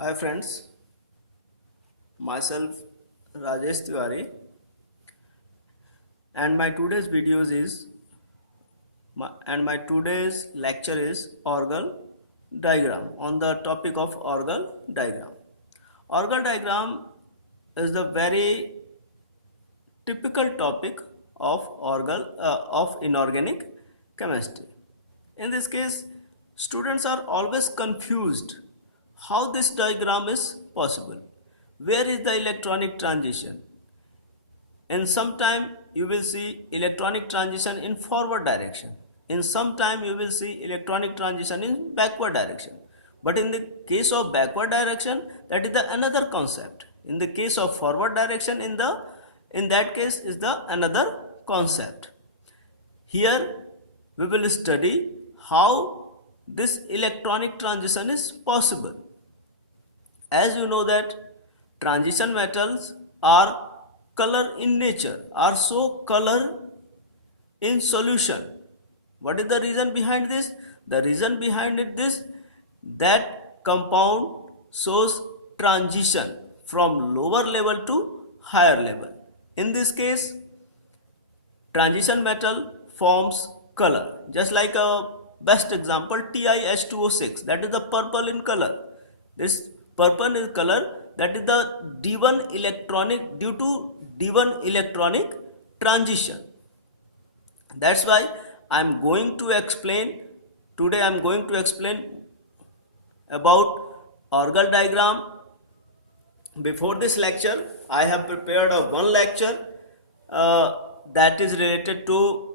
Hi friends, myself Rajesh Tiwari, and my today's lecture is Orgel diagram on the topic of Orgel diagram. Orgel diagram is the very typical topic of inorganic chemistry. In this case, students are always confused how this diagram is possible. Where is the electronic transition? In some time you will see electronic transition in forward direction. In some time you will see electronic transition in backward direction. But in the case of backward direction, that is the another concept. In the case of forward direction, in that case is the another concept. Here we will study how this electronic transition is possible. As you know that transition metals are color in nature, are so color in solution. What is the reason behind this? The reason behind it is that compound shows transition from lower level to higher level. In this case, transition metal forms color, just like a best example TiH2O6, that is the purple in color. This purple in color, that is the D1 electronic, due to D1 electronic transition. That's why I am going to explain about Orgel diagram. Before this lecture I have prepared one lecture that is related to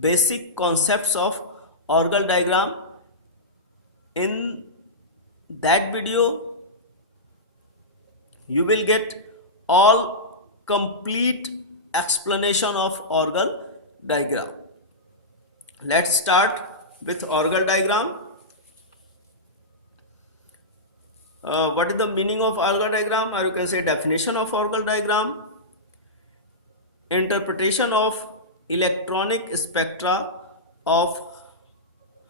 basic concepts of Orgel diagram. In that video you will get all complete explanation of Orgel diagram. Let's start with Orgel diagram. What is the meaning of Orgel diagram, or you can say definition of Orgel diagram? Interpretation of electronic spectra of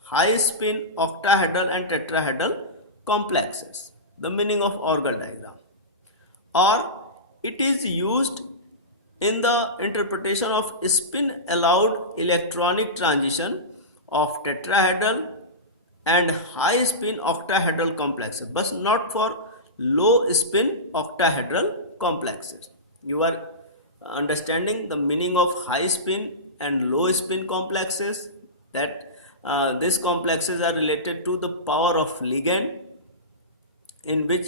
high spin octahedral and tetrahedral complexes. The meaning of Orgel diagram, or it is used in the interpretation of spin allowed electronic transition of tetrahedral and high spin octahedral complexes, but not for low spin octahedral complexes. You are understanding the meaning of high spin and low spin complexes, that these complexes are related to the power of ligand, in which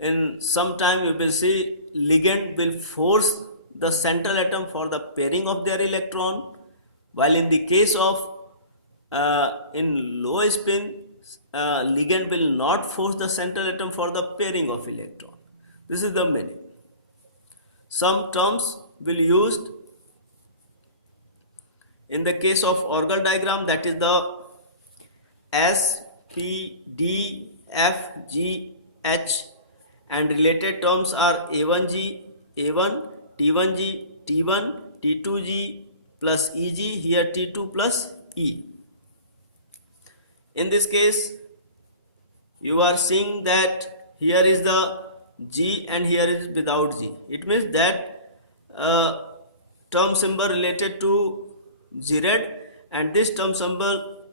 in some time you will see ligand will force the central atom for the pairing of their electron, while in the case of in low spin, ligand will not force the central atom for the pairing of electron. This is the meaning. Some terms will used in the case of Orgel diagram, that is the S, P, D, F, G, H, and related terms are A1G, A1, T1G, T1, T2G plus EG, here T2 plus E. In this case you are seeing that here is the G and here is without G. It means that term symbol related to Z-red and this term symbol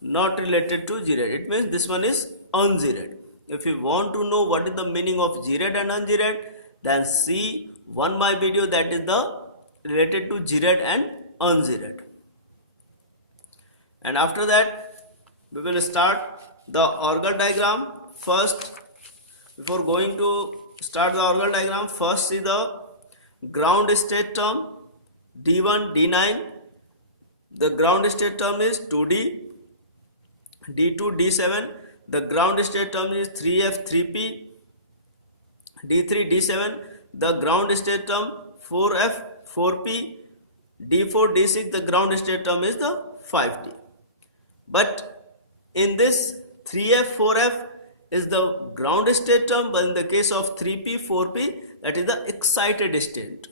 not related to Z-red. It means this one is un-Z-red. If you want to know what is the meaning of Z-red and un-Z-red, then see one my video, that is the related to Z-red and un-Z-red. And after that we will start the Orgel diagram. First, before going to start the Orgel diagram, first see the ground state term D1, D9. The ground state term is 2D, D2, D7. The ground state term is 3F, 3P, D3, D7. The ground state term 4F, 4P, D4, D6. The ground state term is the 5D. But in this 3F, 4F is the ground state term, but in the case of 3P, 4P, that is the excited state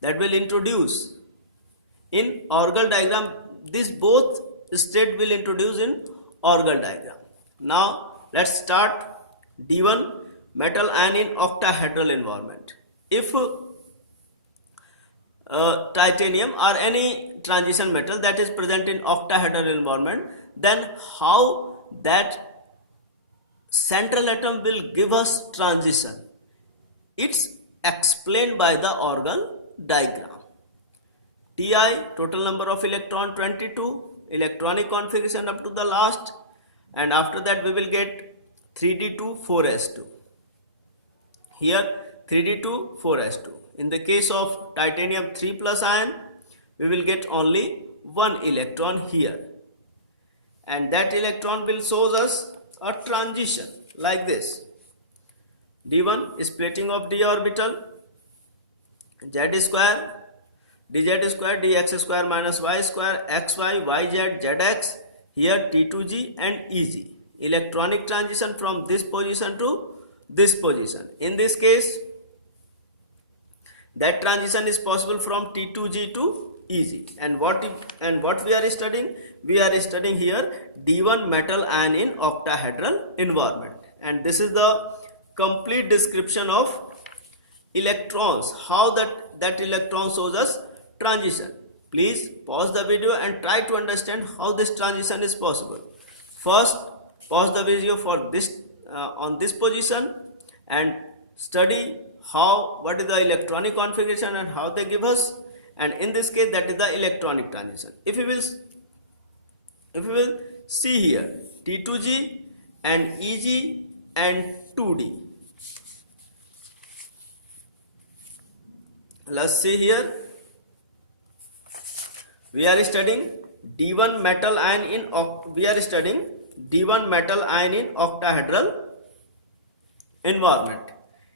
that will introduce in Orgel diagram. This both state will introduce in Orgel diagram. Now let's start D1 metal ion in octahedral environment. If titanium or any transition metal that is present in octahedral environment, then how that central atom will give us transition? It's explained by the organ diagram. Ti, total number of electron 22, electronic configuration up to the last, and after that we will get 3d2 4s2. Here 3d2 4s2. In the case of titanium 3 plus ion, we will get only one electron here, and that electron will show us a transition like this. D1 is splitting of d orbital, z square, dz square, dx square minus y square, xy, yz, zx, here T2g and Eg. Electronic transition from this position to this position. In this case, that transition is possible from T2g to Eg. And what we are studying? We are studying here D1 metal ion in octahedral environment. And this is the complete description of electrons, how that electron shows us transition. Please pause the video and try to understand how this transition is possible. First, pause the video for this on this position and study what is the electronic configuration and how they give us, and in this case that is the electronic transition. If you will see here T2g and Eg and 2d. Let's see here. We are studying D1 metal ion in octahedral environment.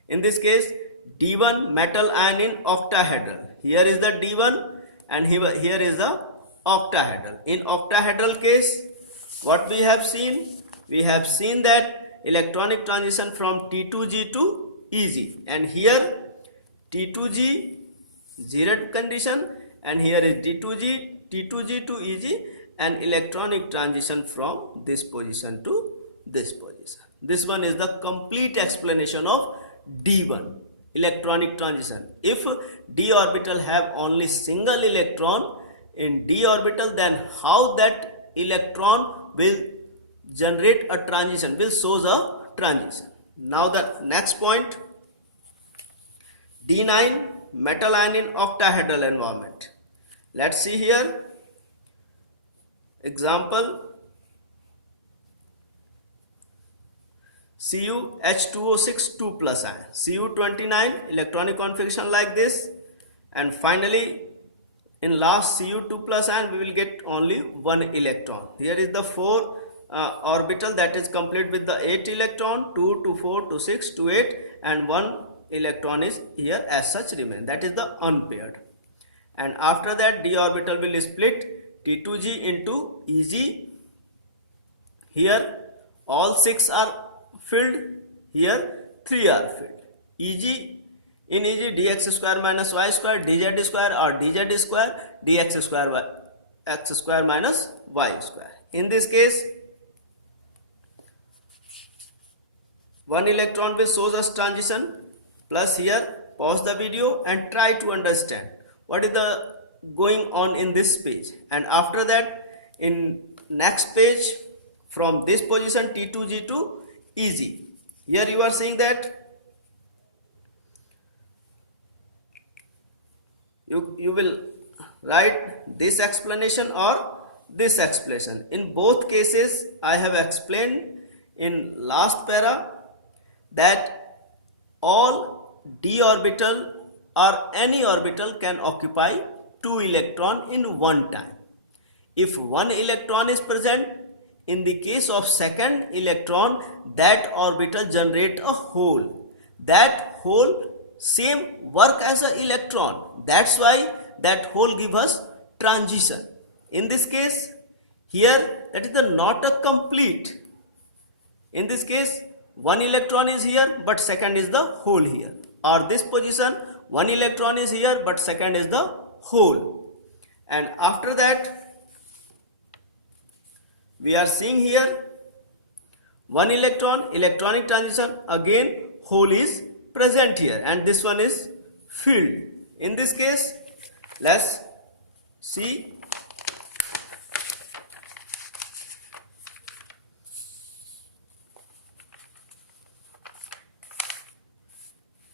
In this case, D1 metal ion in octahedral. Here is the D1 and here is the octahedral. In octahedral case, what we have seen? We have seen that electronic transition from T2g to Eg, and here T2g 0 condition, and here is T2g to Eg, and electronic transition from this position to this position. This one is the complete explanation of D1 electronic transition. If d orbital have only single electron in d orbital, then how that electron will generate a transition, will shows a transition. Now the next point, D9 metal ion in octahedral environment. Let's see here. Example, CuH2O6 2 plus ion, Cu29 electronic configuration like this, and finally in last Cu2 plus ion we will get only one electron. Here is the 4 orbital that is complete with the 8 electron, 2 to 4 to 6 to 8, and 1 electron is here as such remain, that is the unpaired. And after that d orbital will split T2g into Eg. Here all 6 are filled, here 3 are filled. Eg, in Eg dx square minus y square, dz square or dz square, dx square by x square minus y square. In this case, one electron will shows us transition. Plus here pause the video and try to understand what is the going on in this page, and after that in next page from this position T2g to Eg. Here you are seeing that you will write this explanation or this explanation. In both cases I have explained in last para that all d orbital or any orbital can occupy 2 electron in one time. If one electron is present, in the case of second electron, that orbital generate a hole. That hole same work as an electron. That's why that hole give us transition. In this case, here that is the not a complete. In this case, one electron is here but second is the hole here, or this position one electron is here but second is the hole. And after that we are seeing here one electron, electronic transition, again hole is present here, and this one is filled. In this case, let's see.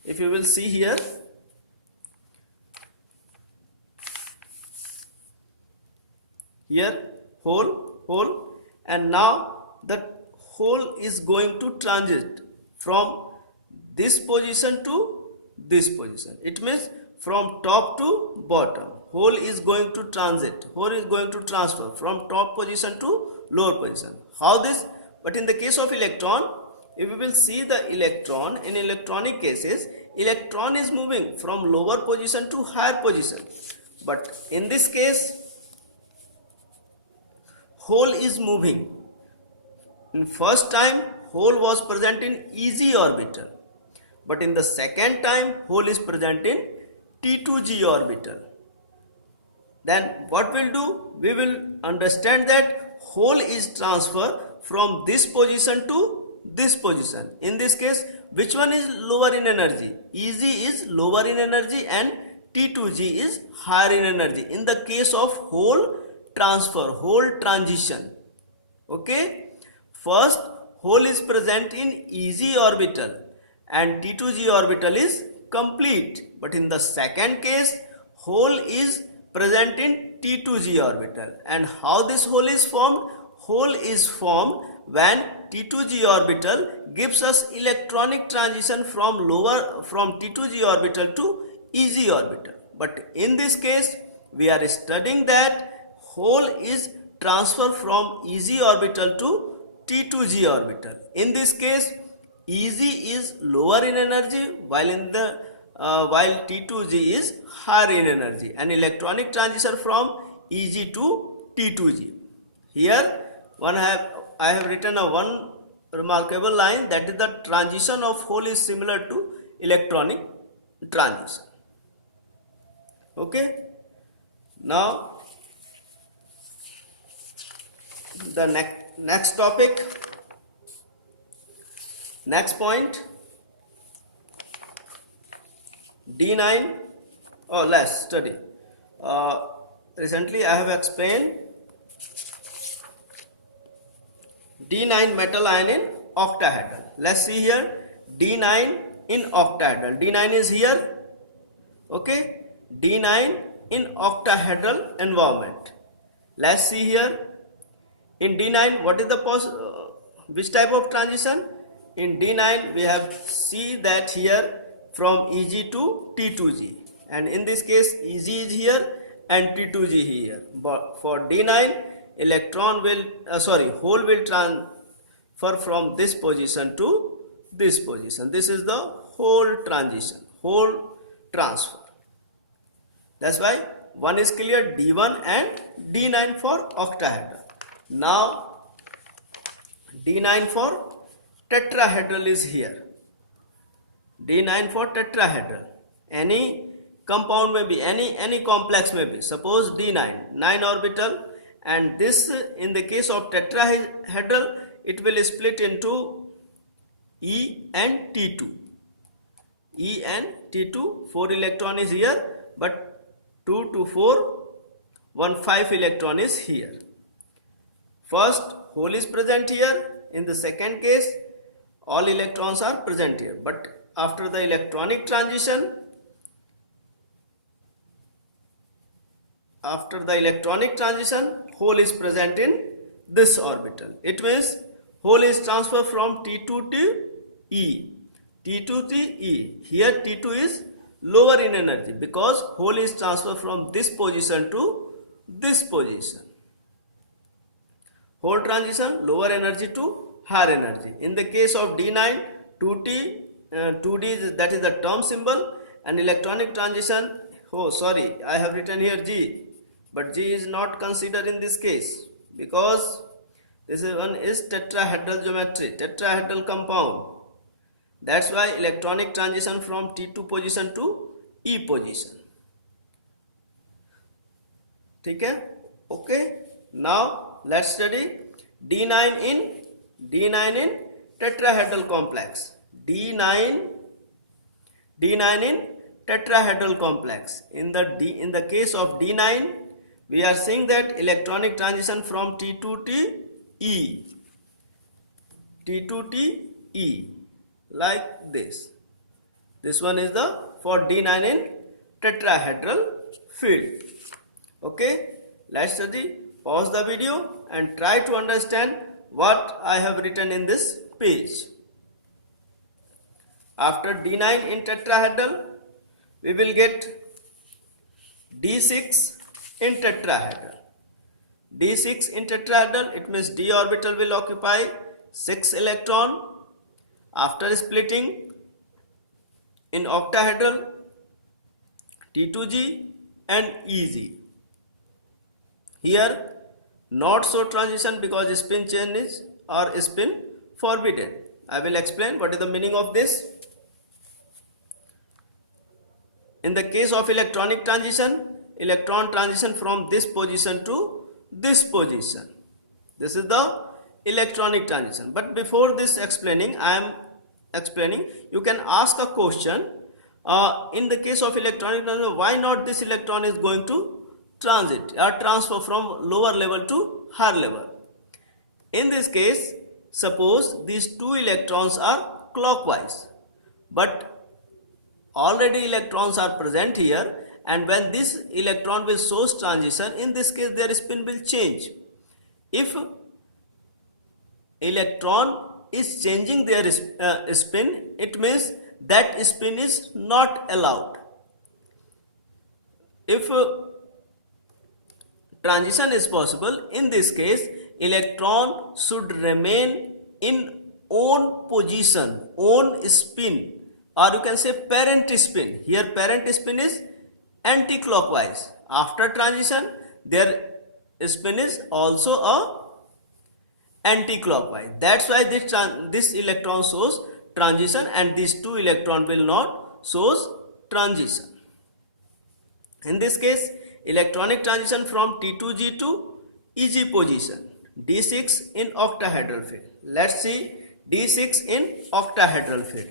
If you will see here, hole, and now the hole is going to transit from this position to this position. It means from top to bottom. Hole is going to transit. Hole is going to transfer from top position to lower position. How this? But in the case of electron, if we will see the electron, in electronic cases, electron is moving from lower position to higher position. But in this case, hole is moving. In first time, hole was present in EG orbital, but in the second time, hole is present in T2G orbital. Then what we'll do? We will understand that hole is transferred from this position to this position. In this case, which one is lower in energy? EG is lower in energy and T2G is higher in energy. In the case of hole transfer, hole transition. Okay. First, hole is present in EG orbital and T2G orbital is complete. But in the second case, hole is present in T2G orbital. And how this hole is formed? Hole is formed when T2G orbital gives us electronic transition from T2G orbital to EG orbital. But in this case, we are studying that hole is transferred from EG orbital to T2G orbital. In this case, EG is lower in energy while T2G is higher in energy, and electronic transition from EG to T2G. Here I have written a one remarkable line, that is the transition of hole is similar to electronic transition. Okay. Now the next topic, next point, D9. Let's study. Recently I have explained D9 metal ion in octahedral. Let's see here, D9 in octahedral. D9 is here. Okay, D9 in octahedral environment. Let's see here. In D9, what is the which type of transition? In D9, we have see that here from EG to T2G, and in this case EG is here and T2G here. But for D9, hole will transfer from this position to this position. This is the hole transition, hole transfer. That's why one is clear, D1 and D9 for octahedral. Now D9 for tetrahedral is here. D9 for tetrahedral. Any compound may be, any complex may be. Suppose D9, 9 orbital, and this in the case of tetrahedral, it will split into E and T2. E and T2, 4 electron is here, but 2 to 4, 1 5 electron is here. First, hole is present here. In the second case, all electrons are present here. But after the electronic transition, hole is present in this orbital. It means hole is transferred from T2 to E. T2 to E. Here T2 is lower in energy because hole is transferred from this position to this position. Hole transition, lower energy to higher energy. In the case of D9, 2D, that is the term symbol, and electronic transition, I have written here G, but G is not considered in this case because this one is tetrahedral geometry, tetrahedral compound. That's why electronic transition from T2 position to E position. Okay. Now let's study D9 in tetrahedral complex. D9 in tetrahedral complex. In the case of D9, we are seeing that electronic transition from T to T to E, like this. This one is the for D9 in tetrahedral field. Okay, let's study. Pause the video and try to understand what I have written in this page. After D9 in tetrahedral, we will get D6 in tetrahedral. D6 in tetrahedral, it means d orbital will occupy 6 electron. After splitting in octahedral, T2G and EG. Here not so transition because spin change is or spin forbidden. I will explain what is the meaning of this. In the case of electronic transition, electron transition from this position to this position. This is the electronic transition. But before this explaining, I am explaining, you can ask a question. In the case of electronic transition, why not this electron is going to transit or transfer from lower level to higher level? In this case, suppose these two electrons are clockwise, but already electrons are present here, and when this electron will shows transition, in this case their spin will change. If electron is changing their spin, it means that spin is not allowed. If transition is possible, in this case electron should remain in own position, own spin, or you can say parent spin. Here parent spin is anti-clockwise. After transition their spin is also a anti-clockwise. That's why this electron shows transition and these two electron will not shows transition. In this case, electronic transition from T2G to EG position. D6 in octahedral field. Let's see D6 in octahedral field.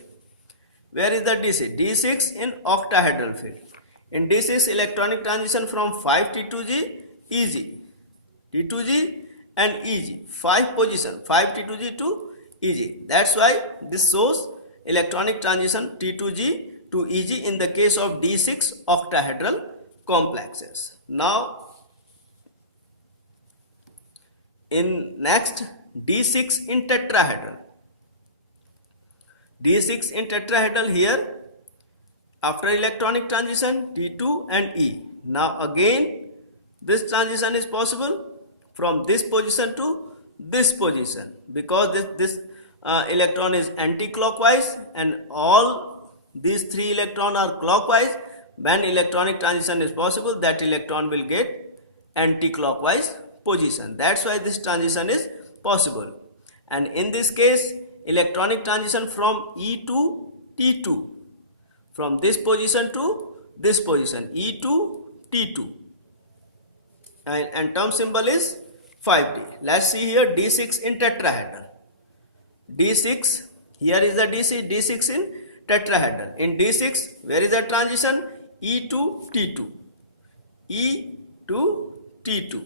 Where is the D6? D6 in octahedral field. In D6, electronic transition from 5 T2G EG. T2G and EG. 5 position. 5 T2G to EG. That's why this shows electronic transition T2G to EG in the case of D6 octahedral complexes. Now, in next D6 in tetrahedral. D6 in tetrahedral here, after electronic transition T2 and E. Now again this transition is possible from this position to this position, because this electron is anti-clockwise and all these three electrons are clockwise. When electronic transition is possible, that electron will get anti-clockwise position. That's why this transition is possible. And in this case, electronic transition from E to T2, from this position to this position, E to T2, and term symbol is 5D. Let's see here D6 in tetrahedral. D6, here is the D6 in tetrahedral. In D6, where is the transition? E to T2. E to T2.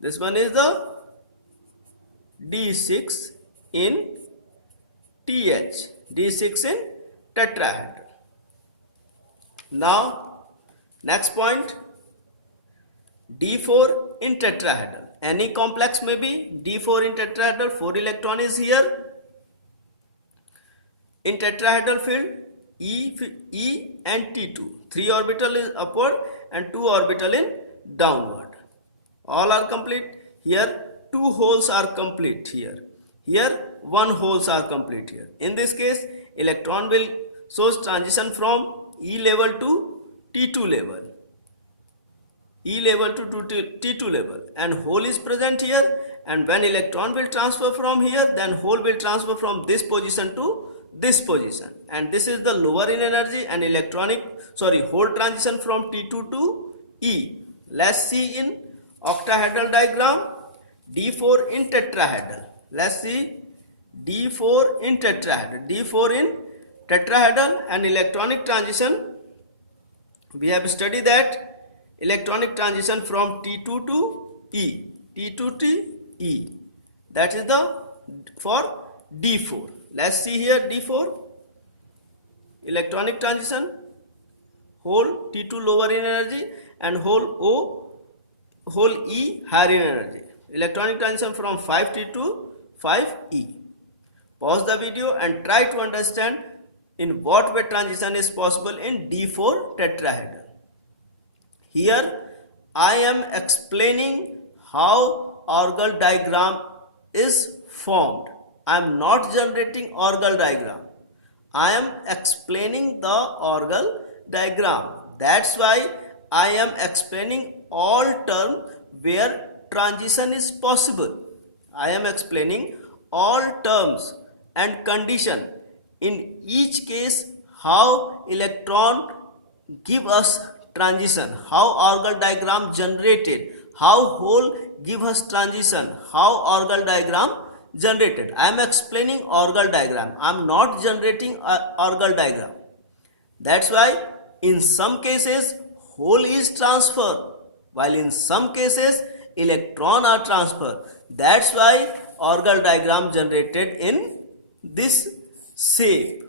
This one is the D6 in TH. D6 in tetrahedral. Now, next point, D4 in tetrahedral. Any complex may be D4 in tetrahedral. 4 electron is here. In tetrahedral field, E and T2. 3 orbital is upward and 2 orbital in downward. All are complete. Here 2 holes are complete here. Here 1 holes are complete here. In this case, electron will shows transition from E level to T2 level. E level to T2 level, and hole is present here, and when electron will transfer from here, then hole will transfer from this position to this position, and this is the lower in energy and hole transition from T2 to E. Let's see in octahedral diagram D4 in tetrahedral. Let's see D4 in tetrahedral. D4 in tetrahedral and electronic transition. We have studied that electronic transition from T2 to E. T2 to E. That is the for D4. Let's see here D4. Electronic transition. Hole T2 lower in energy and hole E higher in energy. Electronic transition from 5T to 5E. Pause the video and try to understand in what way transition is possible in D4 tetrahedral. Here I am explaining how Orgel diagram is formed. I am not generating Orgel diagram. I am explaining the Orgel diagram. That's why I am explaining all terms where transition is possible. I am explaining all terms and condition. In each case, how electron give us transition, how Orgel diagram generated, how hole give us transition, how Orgel diagram generated. I am explaining Orgel diagram. I am not generating Orgel diagram. That's why in some cases hole is transferred, while in some cases electron are transferred. That's why Orgel diagram generated in this shape.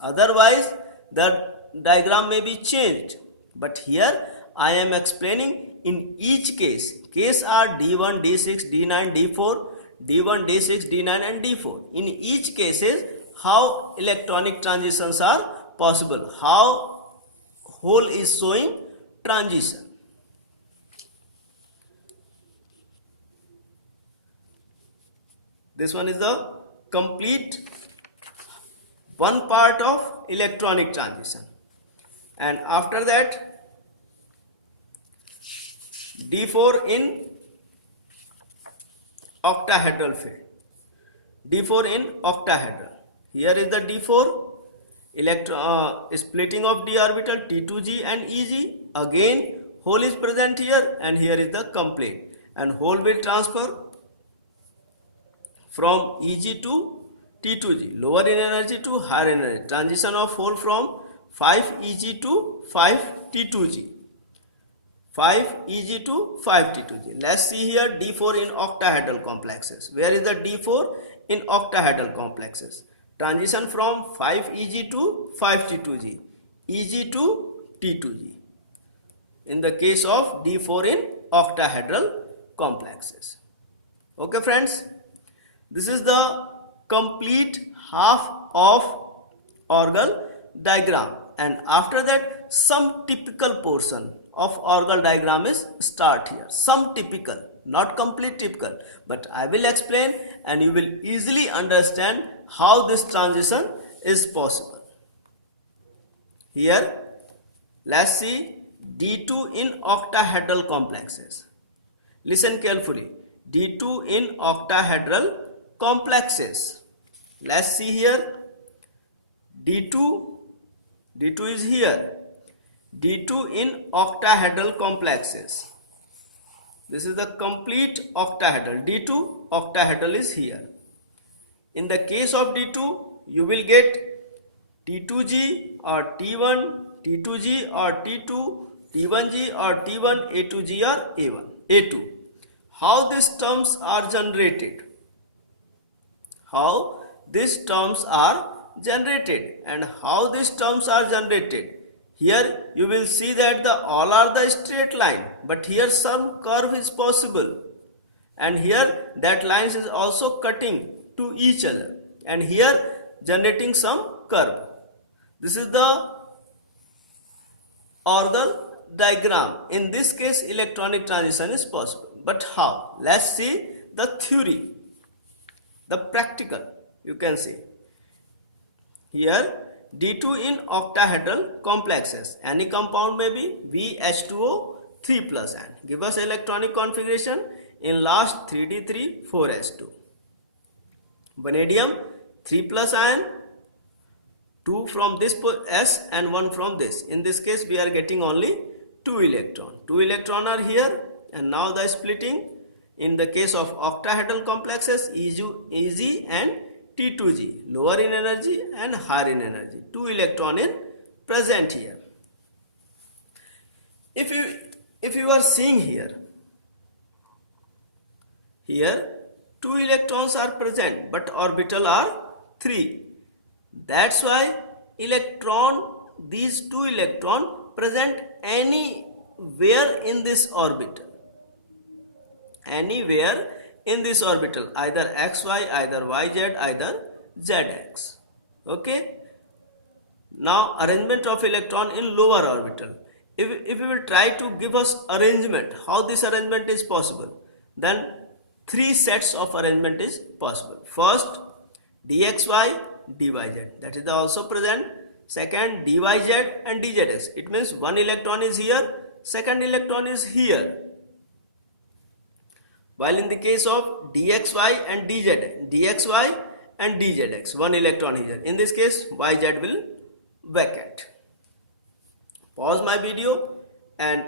Otherwise the diagram may be changed. But here I am explaining in each case. Case are D1, D6, D9, D4, D1, D6, D9 and D4. In each cases how electronic transitions are possible, how hole is showing transition. This one is the complete one part of electronic transition. And after that D4 in octahedral field. D4 in octahedral. Here is the D4 splitting of d orbital T2g and Eg. Again hole is present here and here is the complete, and hole will transfer from Eg to T2g, lower in energy to higher energy. Transition of hole from 5 Eg to 5 T2g. 5 Eg to 5 T2g. Let's see here D4 in octahedral complexes. Where is the D4 in octahedral complexes? Transition from 5 Eg to 5 T2g. Eg to T2g. In the case of D4 in octahedral complexes. Okay friends, this is the complete half of Orgel diagram, and after that some typical portion of Orgel diagram is start here. Some typical, not complete typical, but I will explain and you will easily understand how this transition is possible. Here let's see D2 in octahedral complexes. Listen carefully. D2 in octahedral complexes. Let's see here D2 is here. D2 in octahedral complexes. This is the complete octahedral. D2 octahedral is here. In the case of D2, you will get T2G or T1, T2G or T2, T1G or T1, A2G or A1, A2. How these terms are generated? How these terms are generated and how these terms are generated? Here you will see that all are the straight line, but here some curve is possible, and here that line is also cutting to each other, and here generating some curve. This is the Orgel diagram. In this case electronic transition is possible, but how? Let's see the theory, the practical. You can see here D2 in octahedral complexes. Any compound may be VH2O 3 plus N. Give us electronic configuration in last 3D3 4S2. Vanadium 3 plus ion, 2 from this S and 1 from this. In this case we are getting only 2 electron. 2 electron are here, and now the splitting in the case of octahedral complexes Eg and T2g, lower in energy and higher in energy. 2 electron in present here. If you are seeing here 2 electrons are present, but orbital are 3. That's why these 2 electron present anywhere in this orbital. Anywhere in this orbital, either xy, either yz, either zx. Okay. Now arrangement of electron in lower orbital. If we will try to give us arrangement, how this arrangement is possible, then 3 sets of arrangement is possible. First, dxy, dyz, that is also present. Second, dyz and dzx. It means one electron is here, second electron is here. While in the case of dxy and dzx, one electron is here. In this case, yz will vacant. Pause my video and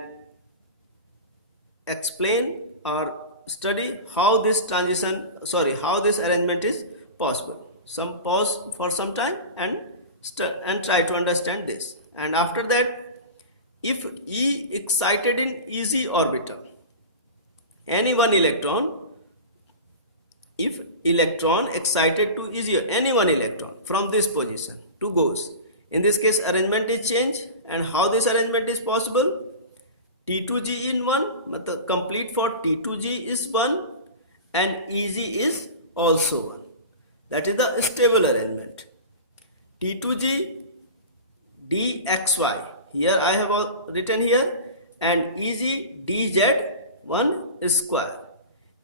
explain or study how this arrangement is possible. Some pause for some time and try to understand this. And after that, if E excited in easy orbital, any one electron, if electron excited to any one electron from this position to goes, in this case arrangement is changed. And how this arrangement is possible? T2g in 1, complete for T2g is 1 and EG is also 1. That is the stable arrangement. T2g dxy, here I have written here, and EG dz 1 square.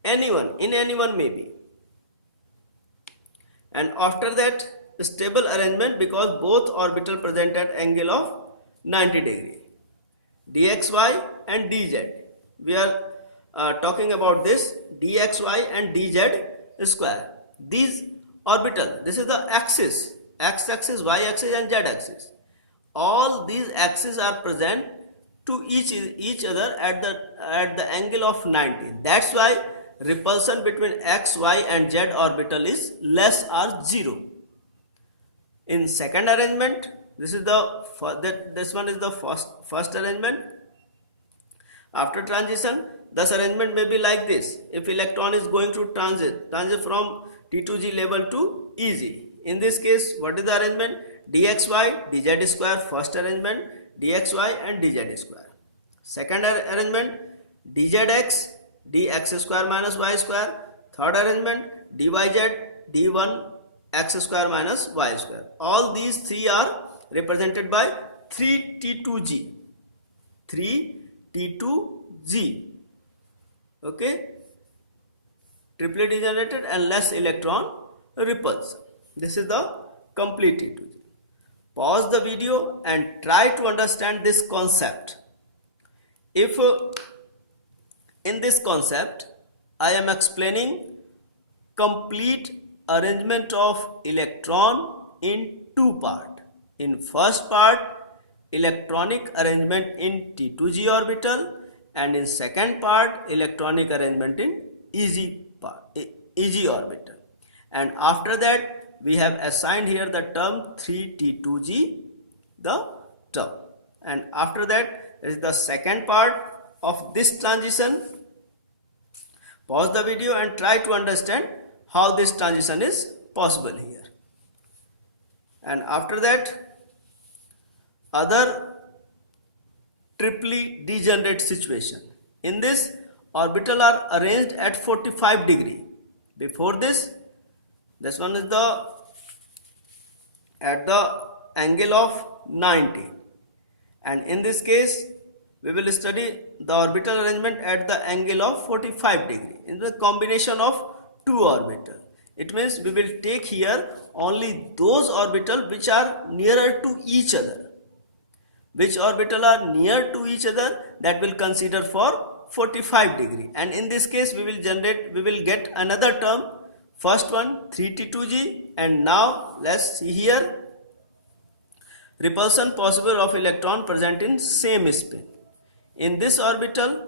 Anyone, in anyone may be. And after that, stable arrangement, because both orbital present at angle of 90 degree. dxy and dz. We are talking about this dxy and dz square. These orbital, this is the axis, x-axis, y-axis and z-axis. All these axes are present to each other at the angle of 90. That's why repulsion between x, y and z orbital is less or 0. In second arrangement, this one is the first arrangement. After transition, this arrangement may be like this. If electron is going to transit from T2g level to EG. In this case, what is the arrangement? dxy, dz square, first arrangement, dxy and dz square. Second arrangement, dzx, dx square minus y square. Third arrangement, dyz, d1 x square minus y square. All these three are represented by 3T2g. 3T2g. Okay. Triplet degenerated and less electron repulsion. This is the complete T2g. Pause the video and try to understand this concept. If in this concept I am explaining complete arrangement of electron in two parts. In first part, electronic arrangement in T2g orbital, and in second part, electronic arrangement in EG orbital. And after that, we have assigned here the term 3T2g, the term. And after that, there is the second part of this transition. Pause the video and try to understand how this transition is possible here. And after that, other triply degenerate situation. In this, orbital are arranged at 45 degree. Before this one is at the angle of 90. And in this case, we will study the orbital arrangement at the angle of 45 degree. In the combination of two orbitals. It means we will take here only those orbitals which are nearer to each other. Which orbital are near to each other, that will consider for 45 degree. And in this case, we will get another term. First one 3T2g, and now let's see here repulsion possible of electron present in same spin. In this orbital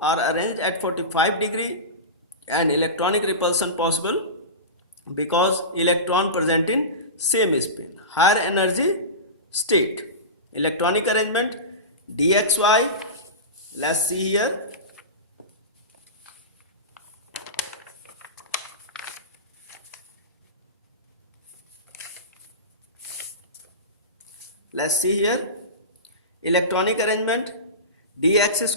are arranged at 45 degree and electronic repulsion possible because electron present in same spin. Higher energy state. Electronic arrangement dxy. Let's see here. Let's see here. Electronic arrangement dxy,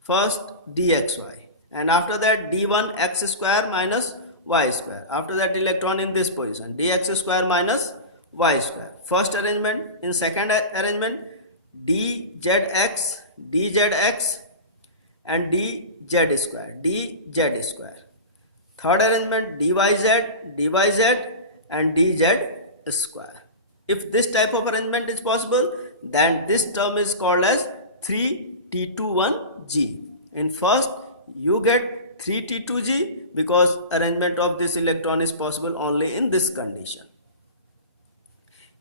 first dxy, and after that d1 x square minus y square. After that electron in this position, dx square minus y square. First arrangement. In second arrangement, dzx and dz square. Third arrangement, dyz and dz square. If this type of arrangement is possible, then this term is called as 3T21G. In first, you get 3T2G because arrangement of this electron is possible only in this condition.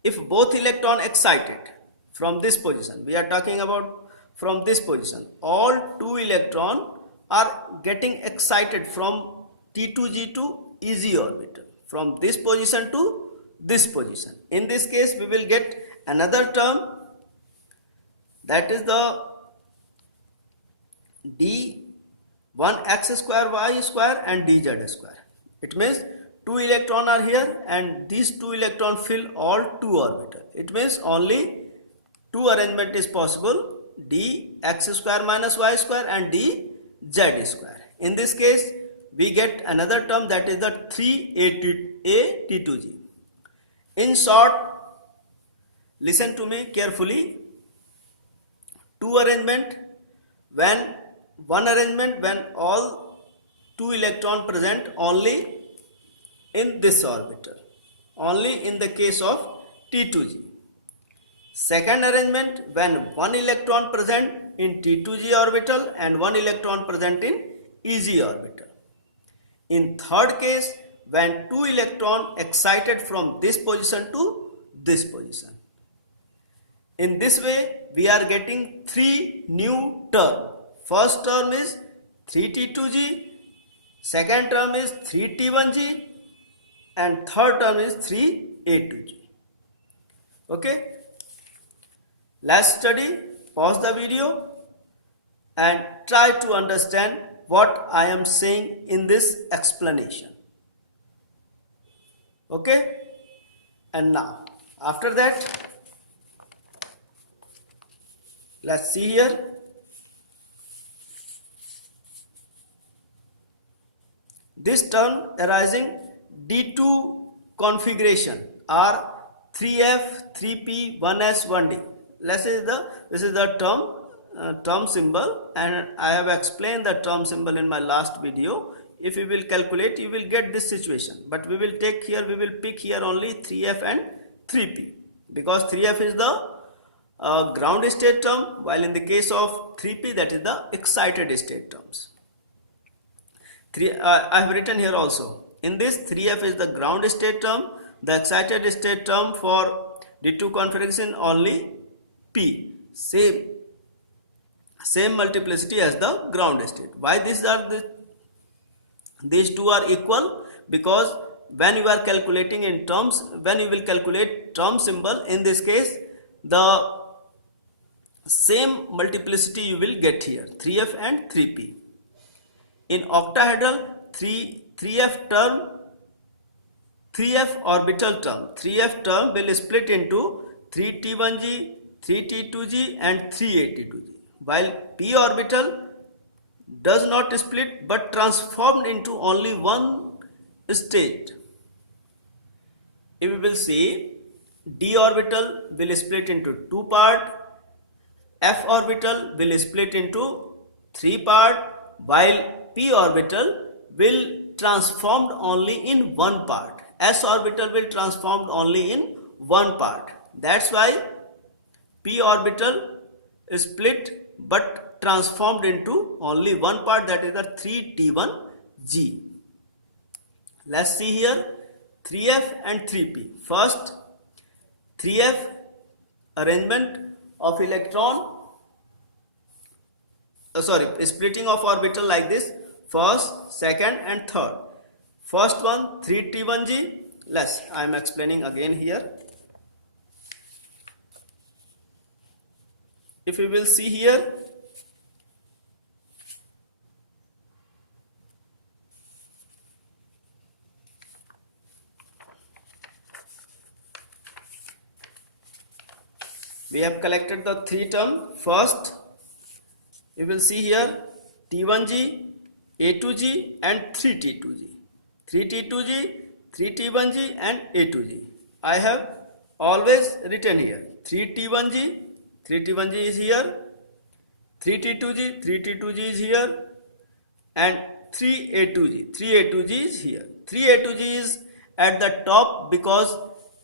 If both electron excited from this position, we are talking about from this position, all two electron are getting excited from T2G to EZ orbital, from this position to this position. In this case, we will get another term, that is the d1x square y square and dz square. It means two electron are here and these two electron fill all two orbital. It means only two arrangement is possible, dx square minus y square and dz square. In this case, we get another term, that is the 3T2G. In short, listen to me carefully. Two arrangement, when all two electron present only in this orbital, only in the case of T2G. Second arrangement, when one electron present in T2G orbital and one electron present in EZ orbital. In third case, when two electron excited from this position to this position. In this way, we are getting three new terms. First term is 3T2G, second term is 3T1G, and third term is 3A2G. Okay? Let's study, pause the video and try to understand what I am saying in this explanation. Okay? And now, after that, let's see here. This term arising D2 configuration are 3F, 3P, 1S, 1D. This is the term symbol, and I have explained the term symbol in my last video. If you will calculate, you will get this situation. But we will pick here only 3F and 3P, because 3F is the ground state term, while in the case of 3P, that is the excited state terms. I have written here also. In this, 3F is the ground state term, the excited state term for D2 configuration only P, same multiplicity as the ground state. Why these two are equal? Because when you are calculating in terms, when you will calculate term symbol, in this case, the same multiplicity you will get here, 3F and 3P. In octahedral, 3F orbital term, 3F term will split into 3T1G, 3T2G and 3A2G, while P orbital does not split but transformed into only one state. If we will see, D orbital will split into two parts, F orbital will split into three parts, while P orbital will transformed only in one part. S orbital will transformed only in one part. That's why P orbital is split but transformed into only one part, that is the 3T1G. Let's see here 3F and 3P. First, 3F arrangement of electron, splitting of orbital like this, first, second and third. First one 3T1G. I am explaining again here. If you will see here, we have collected the three terms. First, you will see here T1G, A2G and 3T2G. 3T2G, 3T1G and A2G. I have always written here 3T1G, 3T1G is here, 3T2G, 3T2G is here, and 3A2G, 3A2G is here. 3A2G is at the top because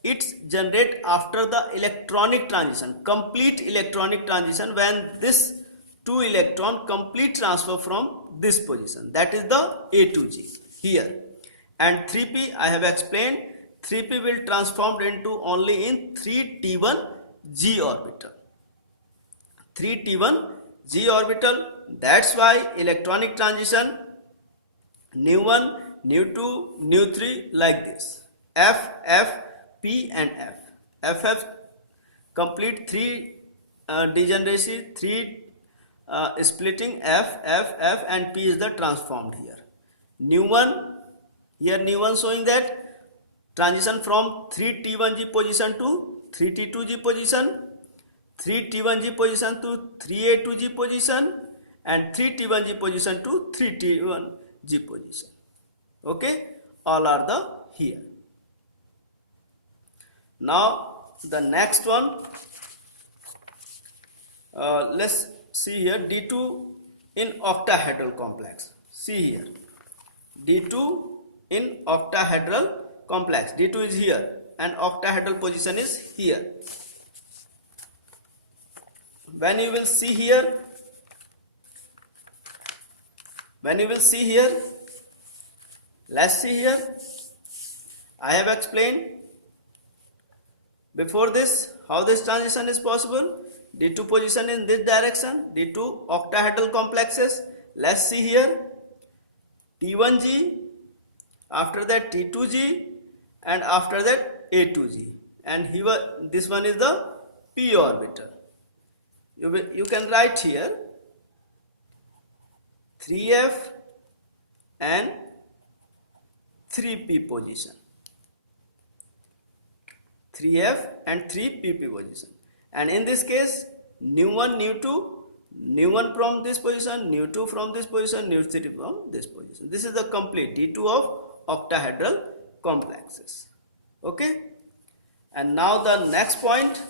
it's generate after the electronic transition, complete electronic transition, when this two electron complete transfer from this position, that is the A2G here. And 3p I have explained, 3p will transformed into only in 3T1G orbital. 3T1G orbital, that's why electronic transition nu 1, nu 2, nu 3 like this. F, F, P and F. FF complete 3 degeneracy, 3 splitting, F, F, F and P is the transformed here. Nu 1, here nu 1 showing that transition from 3T1G position to 3T2G position, 3T1G position to 3A2G position and 3T1G position to 3T1G position. Okay, all are the here. Now the next one, let's see here D2 in octahedral complex. See here D2 in octahedral complex. D2 is here and octahedral position is here. When you will see here, let's see here, I have explained before this how this transition is possible. D2 position in this direction, D2 octahedral complexes. Let's see here T1G, after that T2G and after that A2G, and here this one is the p orbital. You can write here 3f and 3p position, 3f and 3pp position, and in this case nu 1, nu 2, nu 1 from this position, nu 2 from this position, nu 3 from this position. This is the complete D2 of octahedral complexes. Okay, and now the next point,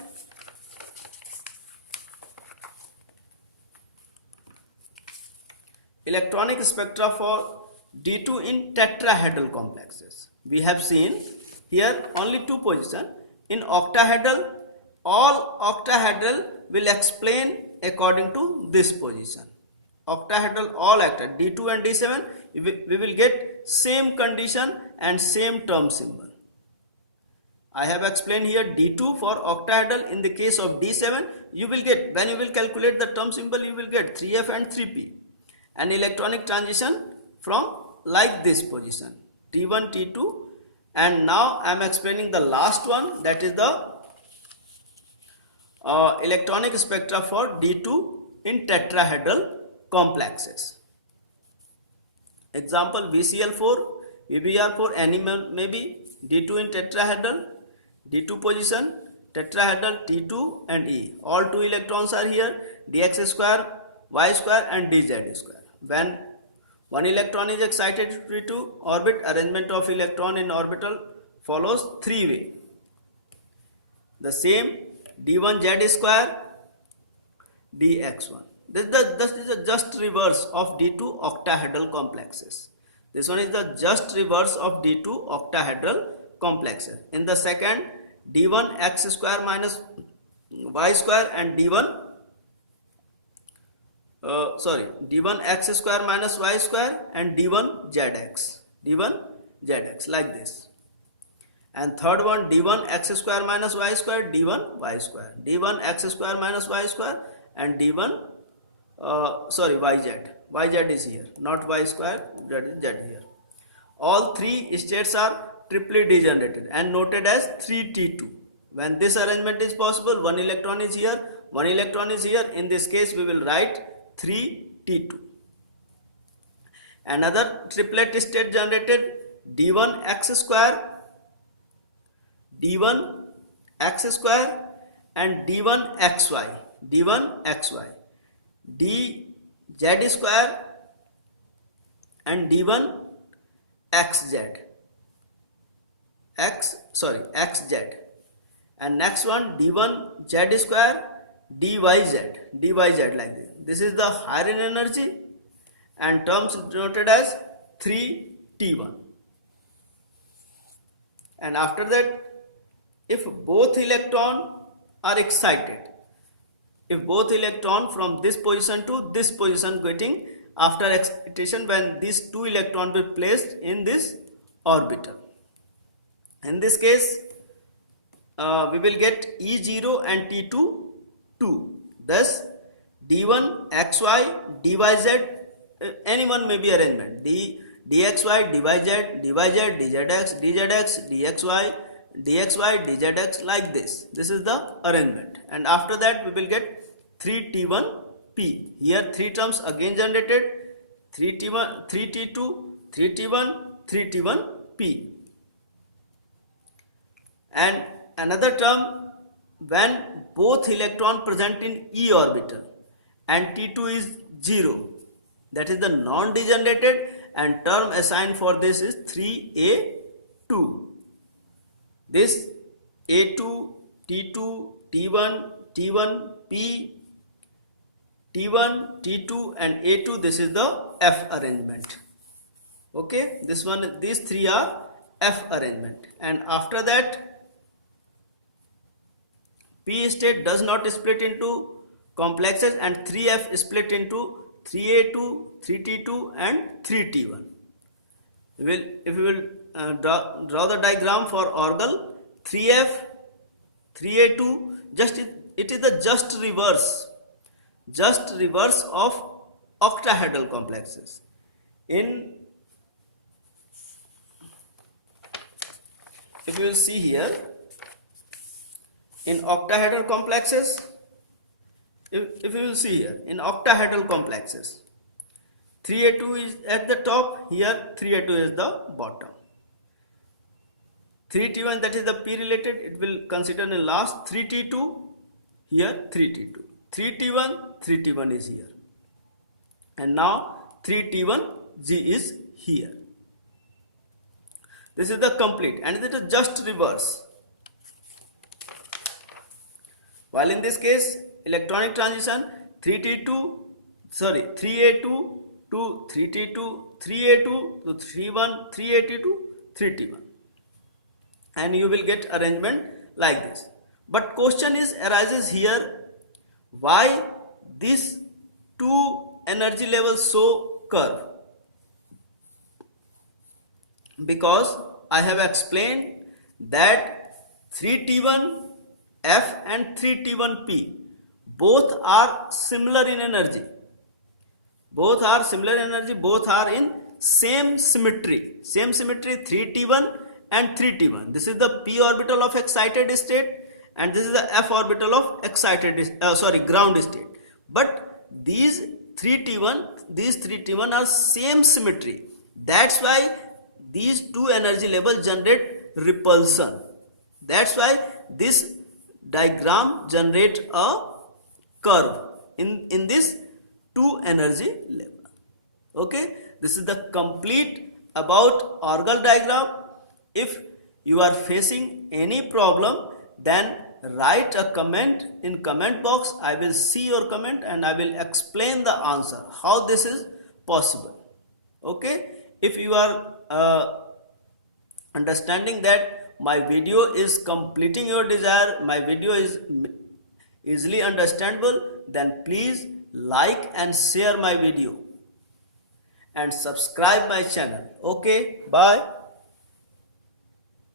electronic spectra for D2 in tetrahedral complexes. We have seen here only two positions. In octahedral, all octahedral will explain according to this position. Octahedral all actor D2 and D7, we will get same condition and same term symbol. I have explained here D2 for octahedral. In the case of D7, you will get, when you will calculate the term symbol, you will get 3f and 3p. An electronic transition from like this position T1, T2, and now I am explaining the last one, that is the electronic spectra for D2 in tetrahedral complexes. Example VCl4, VBr4, any may be D2 in tetrahedral, D2 position, tetrahedral T2 and E. All two electrons are here, dx square, y square and dz square. When one electron is excited to orbit, arrangement of electron in orbital follows three way. The same d1 z square, dx1. This is the just reverse of d2 octahedral complexes. This one is the just reverse of d2 octahedral complexes. In the second, d1 x square minus y square and d1 d1 x square minus y square and d1 zx like this. And third one, d1 x square minus y square, d1 y square, d1 x square minus y square and d1 yz is here, not y square, z is z here. All three states are triply degenerated and noted as 3t2. When this arrangement is possible, one electron is here, one electron is here. In this case, we will write 3t2. Another triplet state generated, d1 x square, d1 x square and d1 xy, d1 xy, dz square and d1 xz, xz, and next one d1 z square, dyz like this. This is the higher in energy and terms denoted as 3t1. And after that, if both electron are excited, if both electron from this position to this position getting after excitation, when these two electrons will be placed in this orbital. In this case, we will get E0 and T2 2. Thus, D1 xy dyz, anyone may be arrangement, dxy dyz, dzx, dxy dxy, dzx, like this is the arrangement. And after that we will get 3t1p. Here three terms again generated, 3t1, 3t2, 3t1, 3t1p. And another term, when both electron present in e orbital and t2 is 0, that is the non-degenerated, and term assigned for this is 3a2. This A2, T2, T1, T1, P, T1, T2 and A2, this is the F arrangement. Okay, this one, these three are F arrangement. And after that, P state does not split into complexes and 3F split into 3A2, 3T2 and 3T1. If we will draw the diagram for orbital 3F, 3A2, it is the just reverse of octahedral complexes. If you will see here, in octahedral complexes, if you will see here, in octahedral complexes, 3A2 is at the top, here 3A2 is the bottom. 3T1, that is the P related, it will consider in last. 3T2, here 3T2. 3T1 is here. And now 3T1G is here. This is the complete, and it is just reverse. While in this case, electronic transition 3A2 to 3T2, 3A2 to 3A2 to 3T1, and you will get arrangement like this. But question arises here, why these two energy levels show curve? Because I have explained that 3T1F and 3T1P both are similar in energy. Both are in same symmetry, 3T1 and 3T1. This is the p orbital of excited state and this is the f orbital of ground state. But these 3T1 are same symmetry. That's why these two energy levels generate repulsion. That's why this diagram generates a curve in this two energy level. Okay, this is the complete about Orgel diagram. If you are facing any problem, then write a comment in comment box. I will see your comment and I will explain the answer how this is possible. Okay, if you are understanding that my video is completing your desire, my video is easily understandable, then please like and share my video and subscribe my channel. Okay, bye.